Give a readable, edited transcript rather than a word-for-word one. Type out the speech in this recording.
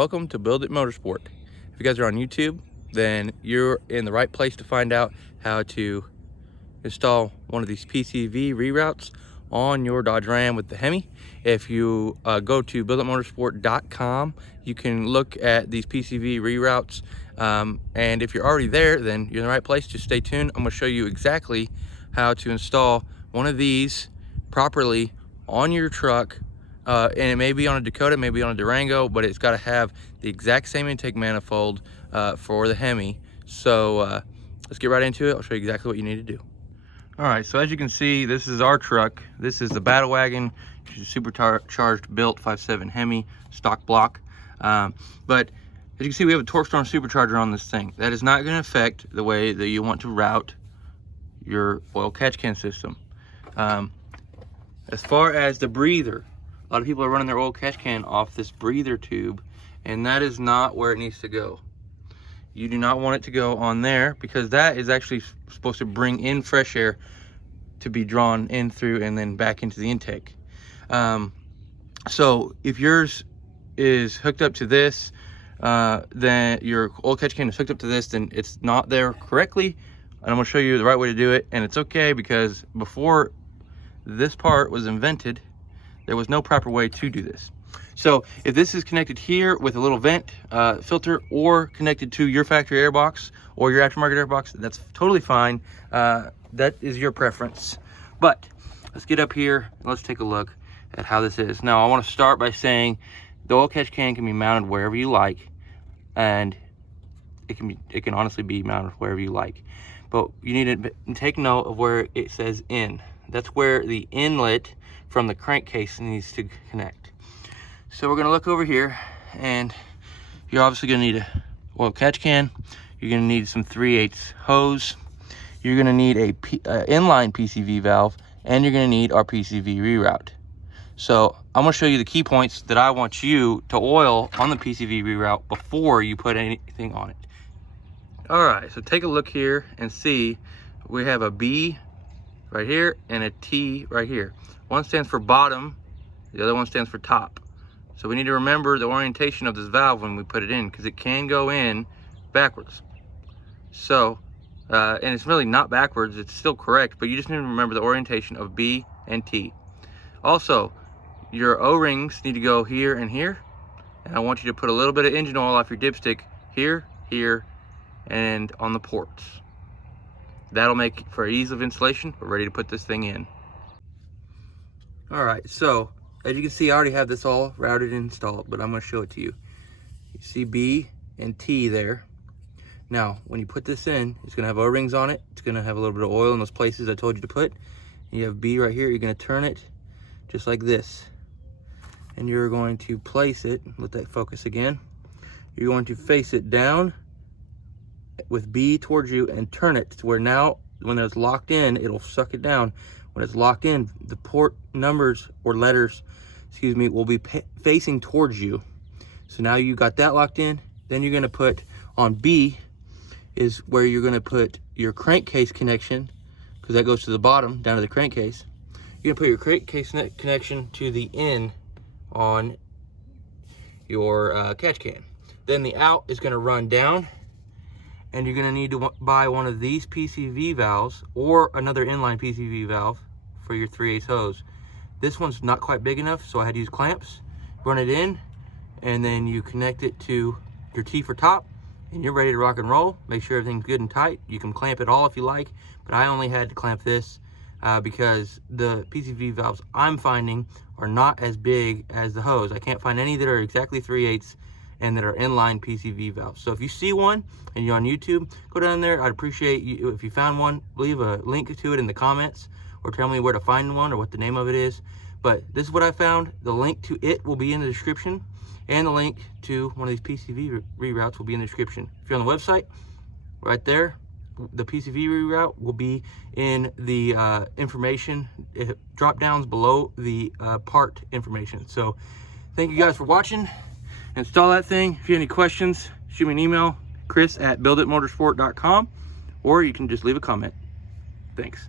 welcome to Build-It Motorsport. If you guys are on YouTube, then you're in the right place to find out how to install one of these PCV reroutes on your Dodge Ram with the Hemi. If you go to builditmotorsport.com, you can look at these PCV reroutes, and if you're already there, then you're in the right place. Just stay tuned. I'm going to show you exactly how to install one of these properly on your truck. And it may be on a Dakota, maybe on a Durango, but it's got to have the exact same intake manifold for the Hemi. So let's get right into it. I'll show you exactly what you need to do. All right, so as you can see, this is our truck. This is the Battle Wagon, which is a supercharged built 5.7 Hemi stock block. But as you can see, we have a torque storm supercharger on this thing. That is not going to affect the way that you want to route your oil catch can system. As far as the breather, a lot of people are running their oil catch can off this breather tube, and that is not where it needs to go. You do not want it to go on there, because that is actually supposed to bring in fresh air to be drawn in through and then back into the intake. So if yours is hooked up to this, then your oil catch can is hooked up to this, then it's not there correctly. And I'm going to show you the right way to do it, and it's okay, because before this part was invented, there was no proper way to do this. So if this is connected here with a little vent filter, or connected to your factory air box or your aftermarket air box, that's totally fine. That is your preference. But let's get up here and let's take a look at how this is. Now I want to start by saying the oil catch can be mounted wherever you like, and it can honestly be mounted wherever you like. But you need to take note of where it says in. That's where the inlet from the crankcase needs to connect. So we're gonna look over here, and you're obviously gonna need a oil catch can. You're gonna need some 3/8 hose. You're gonna need a inline PCV valve, and you're gonna need our PCV reroute. So I'm gonna show you the key points that I want you to oil on the PCV reroute before you put anything on it. All right, so take a look here and see we have a B right here and a T right here. One stands for bottom, the other one stands for top. So we need to remember the orientation of this valve when we put it in, because it can go in backwards. So, and it's really not backwards, it's still correct, but you just need to remember the orientation of B and T. Also, your O-rings need to go here and here, and I want you to put a little bit of engine oil off your dipstick here, here, and on the ports. That'll make for ease of installation. We're ready to put this thing in. All right, so as you can see, I already have this all routed and installed, but I'm going to show it to you. You see B and T there. Now, when you put this in, it's going to have O-rings on it. It's going to have a little bit of oil in those places I told you to put. You have B right here. You're going to turn it just like this. And you're going to place it, let that focus again. You're going to face it down with B towards you and turn it to where now, when it's locked in, it'll suck it down. When it's locked in, the port numbers or letters, excuse me, will be facing towards you. So now you got that locked in. Then you're going to put on B is where you're going to put your crankcase connection, because that goes to the bottom down to the crankcase. You're going to put your crankcase connection to the in on your catch can. Then the out is going to run down, and you're going to need to buy one of these PCV valves or another inline PCV valve for your 3/8 hose. This one's not quite big enough, so I had to use clamps. Run it in, and then you connect it to your T for top, and you're ready to rock and roll. Make sure everything's good and tight. You can clamp it all if you like, but I only had to clamp this because the PCV valves I'm finding are not as big as the hose. I can't find any that are exactly 3/8 and that are inline PCV valves. So if you see one and you're on YouTube, go down there. I'd appreciate you if you found one, leave a link to it in the comments, or tell me where to find one or what the name of it is. But this is what I found. The link to it will be in the description, and the link to one of these PCV reroutes will be in the description. If you're on the website, right there, the PCV reroute will be in the information drop downs below the part information. So thank you guys for watching. Install that thing. If you have any questions, shoot me an email, chris@builditmotorsport.com, or you can just leave a comment. Thanks.